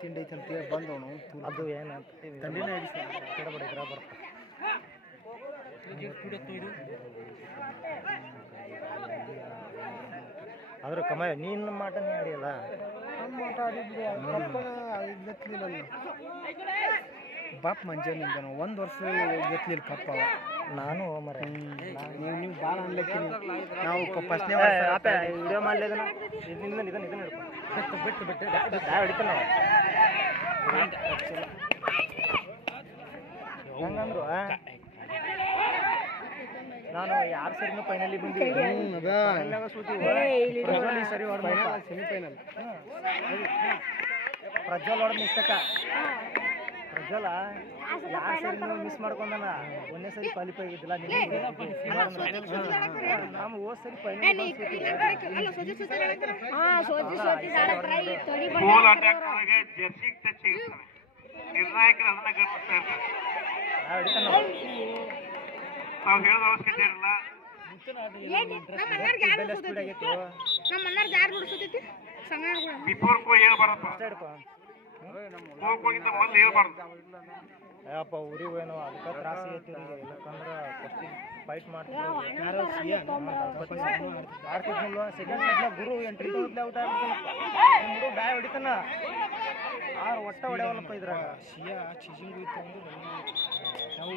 ತಿಂಡಿ ಐತೆ ಅಂತೇಳಿ ಬಂದವನು ಅದು ಏನಂತ ತಂಡಿನ ಹಿಡಿಸಿ ಕೆಡಬಡಿದ್ರ ಬರ್ತ ಆದ್ರೂ ಕಮಾಯ ನೀನು ಮಾಟನೇ ಆಡಿಯಲ್ಲ ನಮ್ಮ ಆಟ ಆಡಿದ್ರು ಗೆತ್ತಲಿಲ್ಲ ಬಾಪ್ ಮಂಜನಿಂದ ಒಂದು ವರ್ಷ ಗೆತ್ತಲಿಲ್ಲ ಕಪ್ಪ ನಾನು ಮರ ನೀವು ಭಾಳ ಅನ್ಲಕ್ಕಿ ನಾವು ಫಸ್ಟ್ನೇ ವಿಡಿಯೋ ಮಾಡಲಿ ಅದನ್ನ ಇದನ್ನ ಬಿಟ್ಟು ಬಿಟ್ಟು ಹೊಡಿತಾನ ಹೆಂಗಂದ್ರು ನಾನು ಯಾರು ಸರಿನೂ ಫೈನಲಿ ಬಂದಿದ್ದೆ ಸರಿ ಸೆಮಿಫೈನಲ್ ಪ್ರಜ್ವಲ್ ಹೊಡೆದ್ ಮಿಸ್ತಕ ಪ್ರಜ್ವಲ ಯಾರು ಸರಿ ಮಿಸ್ ಮಾಡ್ಕೊಂಡನ ಒಂದೇ ಸರಿ ಕ್ವಾಲಿಫೈ ಆಗಿದ್ದಿಲ್ಲ ನಾವು ಹೋದ್ ಸರಿ ಫೈನಲ್ ನಿರ್ಣಾಯಕರು ಅದನ್ನ ಗಮನಿಸ್ತಾ ಇರ್ತಾರೆ. ನಾವು ಹೇಳೋದು ಅವಶ್ಯಕತೆ ಇರಲ್ಲ. ಬಿಫೋರ್ ಕೋ ಹೇಳ್ಬಾರ್ದಪ್ಪ, ಹೋಗೋಕ್ಕಿಂತ ಮೊದಲು ಹೇಳ್ಬಾರ್ದು. ಅಪ್ಪ ಊರಿಗೆ ಏನೋ ಅದಕ್ಕೆ ತ್ರಾಸಿ ಐತಿ ಇಲ್ಲಕಂದ್ರೆ ಫಸ್ಟಿಗೆ ಫೈಟ್ ಮಾಡ್ತಿದ್ದಿಲ್ಲ ಸೆಕೆಂಡ್ ಸೆಟ್ಲ ಗುರು ಎಂಟ್ರಿ ಔಟ್ ಆಗ್ಬಿಟ್ಟು ಬ್ಯಾ ಹೊಡಿತಾನ ಆರು ಒಟ್ಟ ಹೊಡೆಯವಲ್ಲಪ್ಪ ಇದ್ರಾಗ ಶಿಯಾ ಚಿಜಿಂಗ್ ಇತ್ತು ನಾವು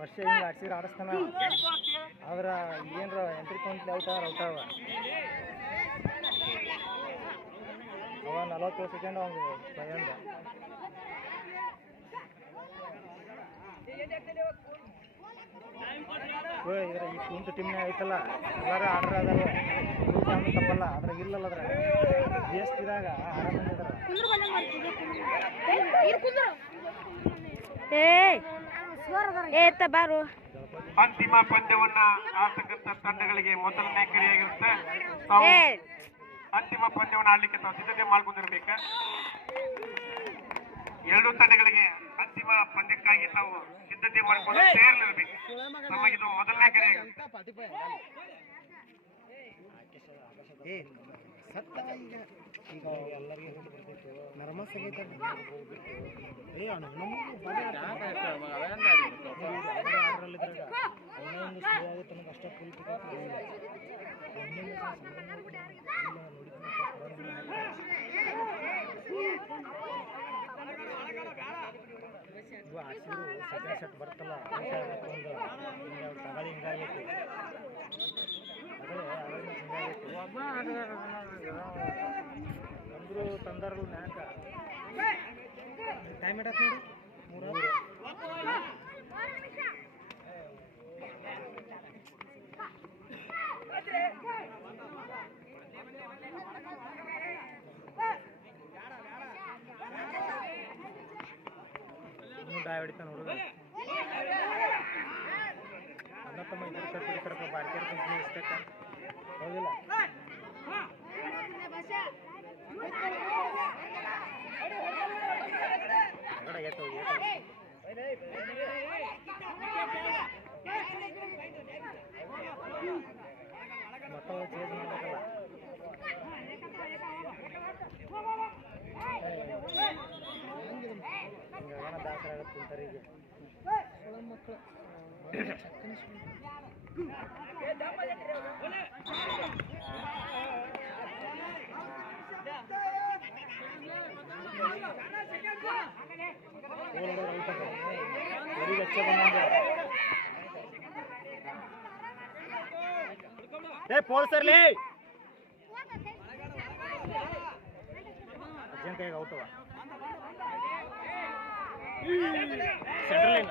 ವರ್ಷ ಹಿಂಗೆ ಆಡ್ಸಿದ್ರೆ ಆಡಿಸ್ತಾನ ಆದ್ರೆ ಏನರ ಎಂಟ್ರಿ ಕೌಂಟ್ಲಿ ಔಟ್ ಅವ 40 ಸೆಕೆಂಡ್ ಅವ್ನು ಭಯಂದ ಇದ್ರ ಈ ಕುಂತು ಟೀಮ್ನಾಗ ಐತಲ್ಲ ಎಲ್ಲರೂ ಆರ್ಡ್ರ್ ಅದಲ್ಲ ತಪ್ಪಲ್ಲ ಅದ್ರಾಗ ಇಲ್ಲಲ್ಲ ಅದ್ರಾಗ ಬೇಸ್ತಿದಾಗ ಆರಾಮಿದ್ರ ಅಂತಿಮ ಪಂದ್ಯವನ್ನ ಆಡ್ತಕ್ಕಂಥ ತಂಡಗಳಿಗೆ ಮೊದಲನೇ ಕರೆಯಾಗಿರುತ್ತೆ. ತಾವು ಅಂತಿಮ ಪಂದ್ಯವನ್ನು ಆಡ್ಲಿಕ್ಕೆ ತಾವು ಸಿದ್ಧತೆ ಮಾಡ್ಕೊಂಡಿರ್ಬೇಕ. ಎರಡೂ ತಂಡಗಳಿಗೆ ಅಂತಿಮ ಪಂದ್ಯಕ್ಕಾಗಿ ತಾವು ಸಿದ್ಧತೆ ಮಾಡಿಕೊಂಡು ತಯಾರಿರ್ಬೇಕು. ನಮಗಿದು ಮೊದಲನೇ ಕರೆಯಾಗಿರುತ್ತೆ. ಈಗ ಎಲ್ಲರಿಗೂ ನರ್ಮ ಸಂಗೀತ ಅಷ್ಟೇ ಫುಲ್ ಆಡ್ಸಿದ್ರು ಸೆಕೆಂಡ್ ಸೆಟ್ ಬರ್ತಲ್ಲ ತಗೊಳ್ಳಿ ಹಿಂಗಾಗೈತಿ ಅಂದ್ರು ತಂದಾರಲ್ಲ ಮ್ಯಾಕ ಟೈಮ್ ಇಡಕ್ಕೆ ನೋಡಿ 3 ಡಾಯ್ ಹೊಡಿತಾನ ಹುಡುಗ ಅನ್ನ ತಮ್ಮ ಇದ್ರ ಕಡೆ ಬಾರ್ಕೇರ್ ಕಂಪ್ನಿ ಇಷ್ಟಕ್ಕ ಹೌದಿಲ್ಲ ಮತ್ತ ಚೇಂಜ್ ಮಾಡ್ಬೇಕಲ್ಲ ಹಿಂಗಾಗಣ ದಾಸರ ಆಗತ್ತೆ ಕುಂತರಿಗೆ ಮಕ್ಕಳು ಪೋಲ್ಸರ್ಲಿ ಅಜ್ಜನ್ ಕೈಗೆ ಔಟವ ಸೆಂಟ್ರಲ್ ಲೈನ್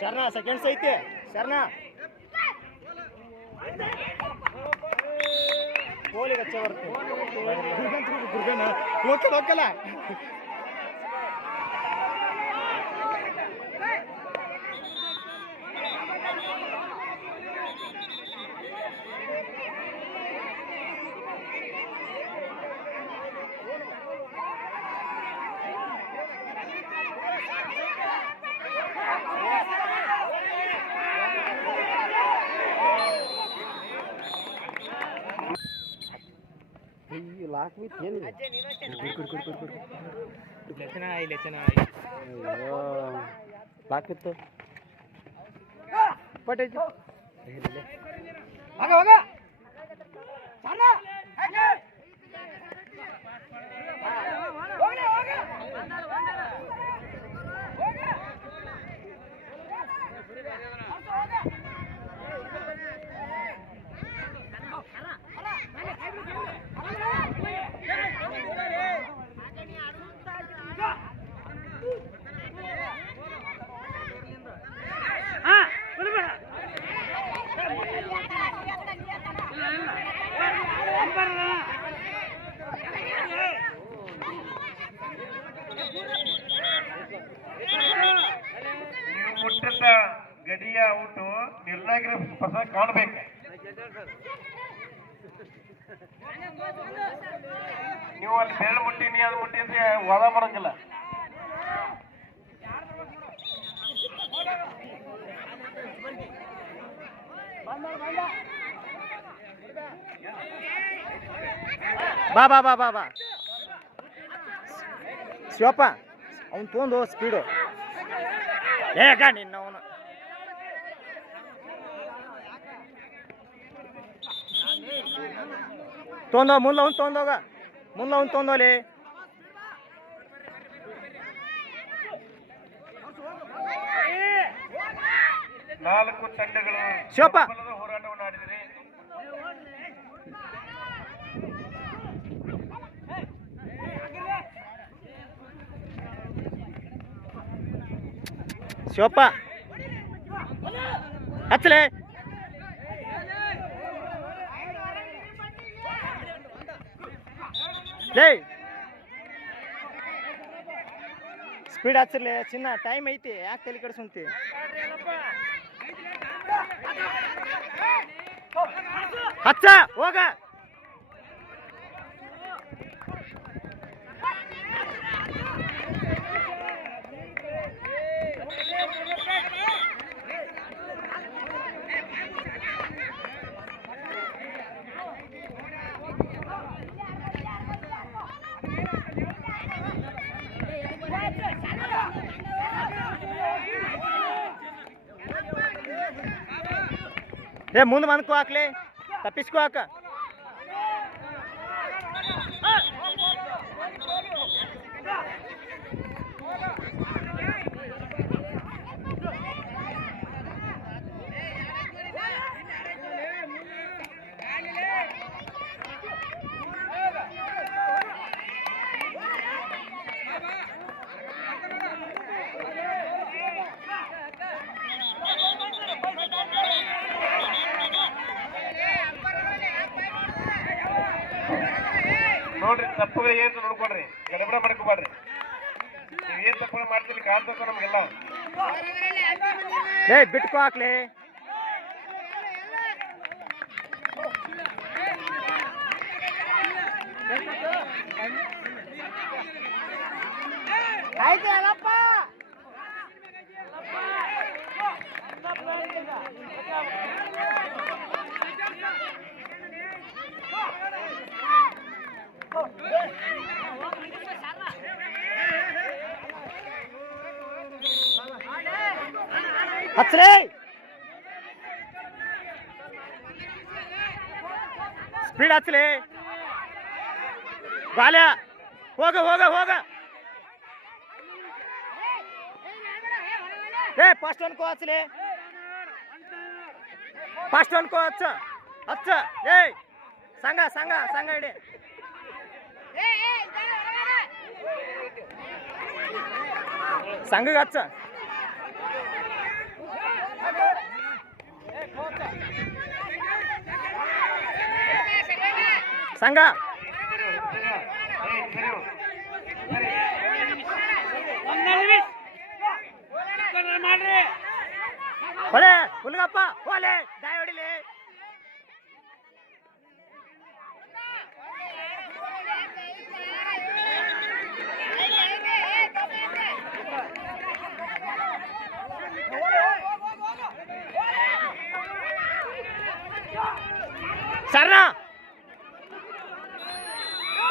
ಶರ್ನಾ ಸೆಕೆಂಡ್ಸ್ ಐತಿ ಶರ್ನಾ ಕೋಲಿಗೆ ಹಚ್ಚ ಬರ್ತದೆ ದುರ್ಗನ ಹೋಗಲ್ಲ ಬ್ಲಾಕ್ ಬಿತ್ತು ಏನು ಬ್ಲಾಕ್ ಬಿತ್ತು ಪಟೇಜ್ ಮುಟ್ಟಿದ ಗಡಿಯ ಔಟು ನಿರ್ಣಾಯಕ ಸ್ಪರ್ಶ ಕಾಣಬೇಕು. ನೀವು ಅಲ್ಲಿ ಬೆಳ್ಳು ಮುಟ್ಟಿನಿ ಅದು ಮುಟ್ಟಿದ್ರೆ ವಾದ ಮಾಡಂಗಿಲ್ಲ. ಬಾ ಬಾ ಬಾ ಬಾ ಬಾ ಶಿವಪ್ಪ ಅವ್ನು ತೊಗೊಂಡು ಸ್ಪೀಡು ಹೇಗ ನಿನ್ನ ಅವನು ತೊಗೊಂಡೋಗ ಮುಲ್ಲ ಅವ್ನು ತೊಗೊಂಡೋಗ ಮುಲ್ಲ ಅವ್ನು ತೊಗೊಂಡೋಲಿ ನಾಲ್ಕು ತಂಡಗಳು ಶಿವಪ್ಪ ಹೋರಾಟವನ್ನು ಆಡಿದರೆ ಶಿವಪ್ಪ ಹಚ್ಚಲೆ ಲೇ ಸ್ಪೀಡ್ ಹಚ್ಚರ್ಲೆ ಚಿನ್ನ ಟೈಮ್ ಐತಿ ಯಾಕೆ ತಲೆ ಕೆಡಿಸ್ಕೊಂತಿ ಹಚ್ಚ ಹೋಗ ಏ ಮುಂದೆ ಬಂದ್ಕೋ ಹಾಕ್ಲಿ ತಪ್ಪಿಸ್ಕೋ ಹಾಕ ನೋಡ್ರಿ ತಪ್ಪುಗಳು ಏನು ನೋಡ್ಕೊಡ್ರಿ, ಗಡಬಡ ಮಾಡ್ಕೋಬಾಡ್ರಿ. ನೀವು ಏನ್ ತಪ್ಪುಗಳು ಮಾಡ್ತೀರಿ ಕಾಣ್ತದ ನಮ್ಗೆಲ್ಲ. ಏ ಬಿಟ್ಕೋ ಹಾಕ್ಲಿ ಹಚ್ಚ್ರೇ ಸ್ಪೀಡ್ ಹಚ್ಲಿ ಬಾಲ್ಯ ಹೋಗ ಹೋಗ ಹೋಗ ಏ ಫಸ್ಟ್ ಅನ್ಕೋ ಹಚ್ಲಿ ಫಸ್ಟ್ ಅನ್ಕೋ ಹಚ್ಚ ಹಚ್ಚ ಏ ಸಂಘ ಸಂಘ ಸಂಘ ಇಡಿ ಸಂಘಗೆ ಹಚ್ಚ ಸಂಘ ಹೊಳೆ ಹುಲ್ಗಪ್ಪ ಹೊಲೆ ದಾಯ ಹೊಡಿಲಿ ಸರ್ನ